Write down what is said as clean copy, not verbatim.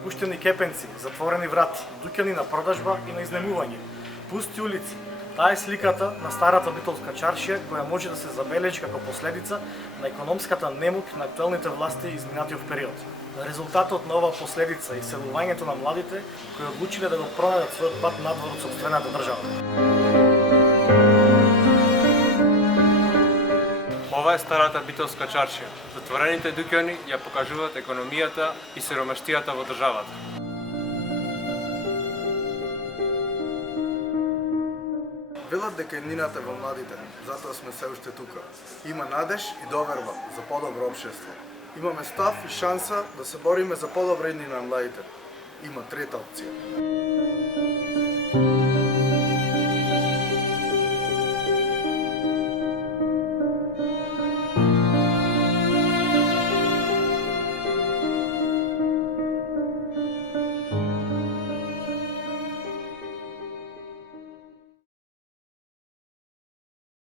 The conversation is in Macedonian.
Спуштени кепенци, затворени врати, дуќани на продажба и на изнемување, пусти улици. Таа е сликата на старата битолска чаршија која може да се забележи како последица на економската немоќ на актуелните власти изминатиот период. Резултатот на оваа последица е иселувањето на младите кои одлучиле да го пронајдат својот пат надвор од сопствената држава. Ова е старата битолска чаршија. Затворените дуќани ја покажуваат економијата и сиромаштијата во државата. Велат дека иднината во младите, затоа сме се уште тука. Има надеж и доверба за подобро општество. Имаме став и шанса да се бориме за подобра иднина на младите. Има трета опција.